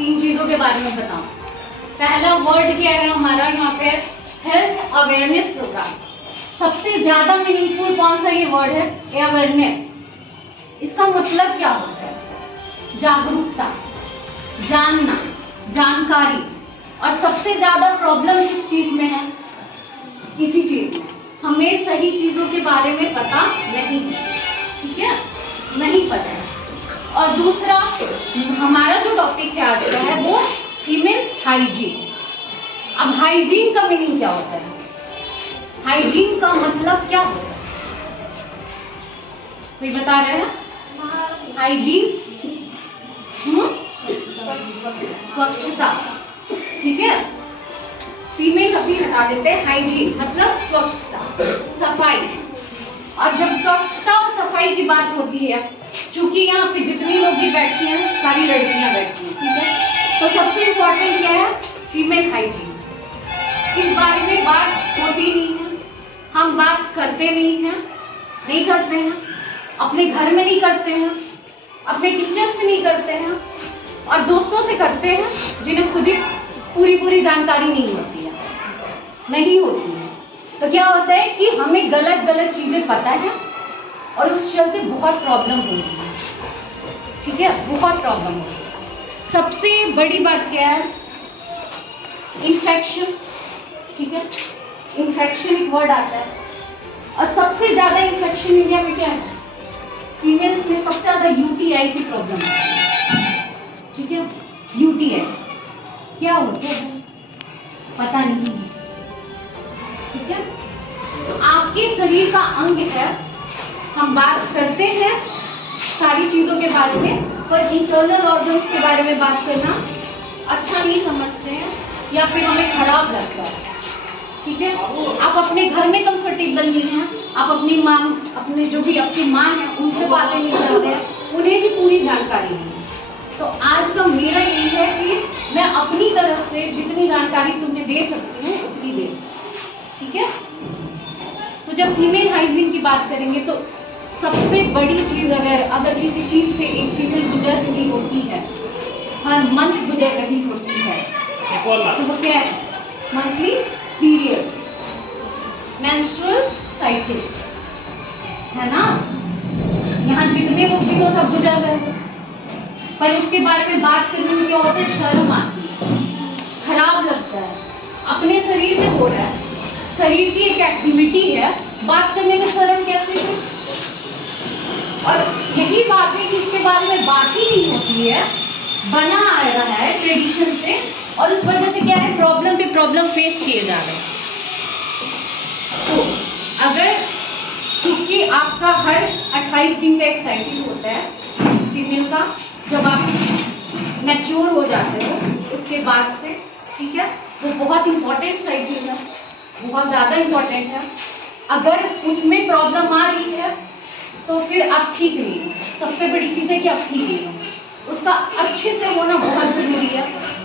3 चीजों के बारे में बताऊं। पहला वर्ड क्या है हमारा यहाँ पे, हेल्थ अवेयरनेस प्रोग्राम। सबसे ज्यादा मीनिंगफुल कौन सा ये वर्ड है, अवेयरनेस। इसका मतलब क्या होता है, जागरूकता, जानना, जानकारी। और सबसे ज्यादा प्रॉब्लम किस चीज में है, इसी चीज में। हमें सही चीजों के बारे में पता नहीं है, ठीक है, नहीं पता है। और दूसरा हमारा जो टॉपिक है आज का है वो फीमेल हाइजीन। अब हाइजीन का मीनिंग क्या होता है, हाइजीन का मतलब क्या होता है, कोई बता रहे हैं? हाइजीन स्वच्छता, ठीक है। फीमेल अभी हटा देते हैं, हाइजीन मतलब स्वच्छता, सफाई। और जब स्वच्छता और सफाई की बात होती है, चूंकि यहाँ पे जितनी लोग भी बैठी हैं सारी लड़कियां बैठी हैं, ठीक है, तो सबसे इम्पोर्टेंट क्या है, फीमेल हाइजीन। इस बारे में बात होती नहीं है, हम बात करते नहीं करते हैं, अपने घर में नहीं करते हैं, अपने टीचर से नहीं करते हैं, और दोस्तों से करते हैं जिन्हें खुद ही पूरी जानकारी नहीं होती है। तो क्या होता है कि हमें गलत चीजें पता है और उस चलते बहुत प्रॉब्लम हो रही है, ठीक है, बहुत प्रॉब्लम हो रही है। सबसे बड़ी बात क्या है, इन्फेक्शन, ठीक है, इन्फेक्शन एक वर्ड आता है। और सबसे ज्यादा इन्फेक्शन इंडिया में क्या है, फीमेल्स में सबसे ज्यादा यूटीआई की प्रॉब्लम है, ठीक है। यूटीआई क्या होता है पता नहीं है, ठीक है। तो आपके शरीर का अंग है, हम बात करते हैं सारी चीजों के बारे में, पर इंटरनल ऑर्गन्स के बारे में बात करना अच्छा नहीं समझते हैं या फिर हमें खराब लगता है, ठीक है। आप अपने घर में कंफर्टेबल नहीं हैं, आप अपनी माँ, अपने जो भी आपकी माँ है उनसे बातें नहीं करते हैं, उन्हें भी पूरी जानकारी नहीं है। तो आज का मेरा यही है कि मैं अपनी तरफ से जितनी जानकारी तुम्हें दे सकती हूँ उतनी दे, ठीक है। तो जब फीमेल हाइजीन की बात करेंगे तो सबसे बड़ी चीज, अगर किसी चीज से एक फीमेल गुजर रही होती है, हर मंथ गुजर रही होती है, तो वो क्या है, मंथली पीरियड, मेंस्ट्रुअल साइकिल, है ना। यहाँ जितने लोग भी वो सब गुजर रहे हैं, पर उसके बारे में बात करने में क्या होता है, शर्म आती है, खराब लगता है, अपने शरीर में हो रहा है, शरीर की एक एक्टिविटी है, बात करने में शर्म कैसे है। और यही बात है कि इसके बारे में बात ही नहीं होती है, बना आ रहा है ट्रेडिशन से, और उस वजह से क्या है, प्रॉब्लम पे प्रॉब्लम फेस किए जा रहे हैं। तो अगर चूंकि आपका हर 28 दिन का एक साइकिल होता है फीमेल का, जब आप मैच्योर हो जाते हो उसके बाद से, ठीक है, वो बहुत इंपॉर्टेंट साइकिल है, बहुत ज़्यादा इंपॉर्टेंट है। अगर उसमें प्रॉब्लम आ रही है तो फिर आप ठीक नहीं हो, सबसे बड़ी चीज़ है कि आप ठीक नहीं हो, उसका अच्छे से होना बहुत ज़रूरी है।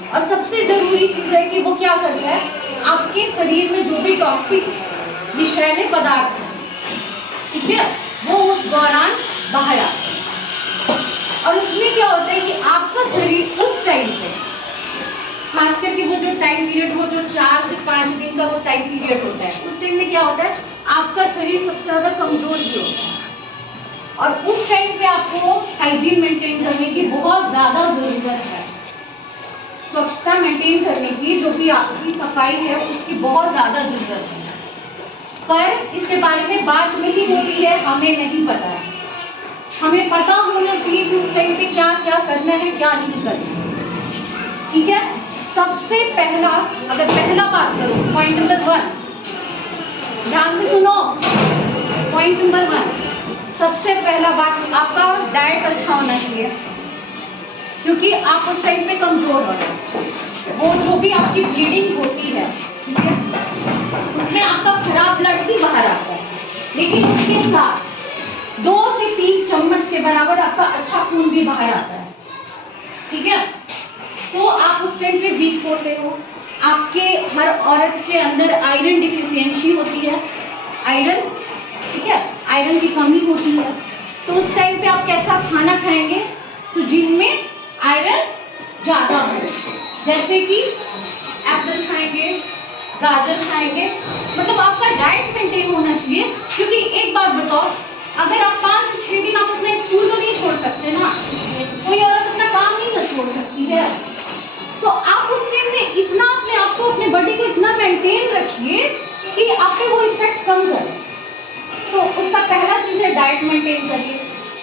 और सबसे ज़रूरी चीज़ है कि वो क्या करता है, आपके शरीर में जो भी टॉक्सिक विषैले पदार्थ हैं, ठीक है, वो उस दौरान बाहर आते हैं। और उसमें क्या होता है कि आपका शरीर उस टाइम पे, खास करके वो जो टाइम पीरियड, वो जो 4 से 5 दिन का वो टाइम पीरियड होता है, उस टाइम में क्या होता है, आपका शरीर सबसे ज़्यादा कमजोर भी होता है। और उस टाइम पे आपको हाइजीन मेंटेन करने की बहुत ज़्यादा ज़रूरत है, स्वच्छता मेंटेन करने की, जो भी आपकी सफाई है उसकी बहुत ज़्यादा ज़रूरत है। पर इसके बारे में बात नहीं होती है, हमें नहीं पता है। हमें पता होना चाहिए कि उस टाइम पे क्या क्या करना है, क्या नहीं करना है, ठीक है। सबसे पहला, अगर पहला बात करूं, पॉइंट नंबर 1, ध्यान से सुनो, पॉइंट नंबर 1, सबसे पहला बात, आपका डाइट अच्छा होना चाहिए, क्योंकि आप उस टाइम पे कमजोर हो रहे हैं। वो जो भी आपकी ब्लीडिंग होती है, ठीक है, उसमें आपका खराब ब्लड भी बाहर आता है, लेकिन उसके साथ 2 से 3 चम्मच के बराबर आपका अच्छा खून भी बाहर आता है, ठीक है। तो आप उस टाइम पे वीक होते हो, आपके हर औरत के अंदर आयरन डिफिशियंसी होती है, आयरन, ठीक है, आयरन की कमी होती है। तो उस टाइम पे आप कैसा खाना खाएंगे, तो जिनमें आयरन ज़्यादा हो, जैसे कि एप्पल खाएंगे, गाजर खाएंगे, मतलब आपका डाइट मेंटेन होना चाहिए। क्योंकि एक बात बताओ, अगर आप 5 से 6 दिन आप अपना स्कूल तो नहीं छोड़ सकते ना, कोई औरत अपना काम नहीं ना छोड़ सकती है, तो आप उस टाइम में इतना अपने आप को, अपने बॉडी को इतना मेंटेन रखिए कि आप पे वो इफेक्ट कम करे। तो उसका पहला चीज है डाइट मेंटेन करिए।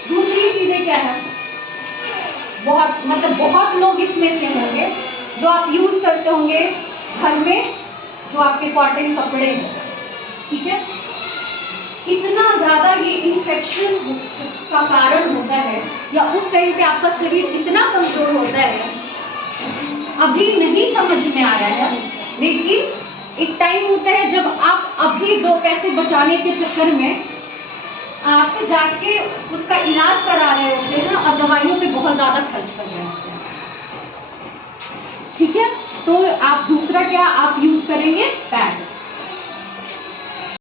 दूसरी चीजें क्या है, बहुत लोग इसमें से होंगे जो आप यूज करते होंगे घर में, जो आपके कॉटन कपड़े हैं, ठीक है, इतना ज्यादा ये इन्फेक्शन का कारण होता है, या उस टाइम पे आपका शरीर इतना कमजोर होता है, अभी नहीं समझ में आ रहा है, लेकिन एक टाइम होता है जब आप अभी 2 पैसे बचाने के चक्कर में आप जाके उसका इलाज करा रहे होते हैं और दवाइयों पे बहुत ज्यादा खर्च कर रहे होते हैं, ठीक है। तो आप दूसरा क्या आप यूज करेंगे, पैड।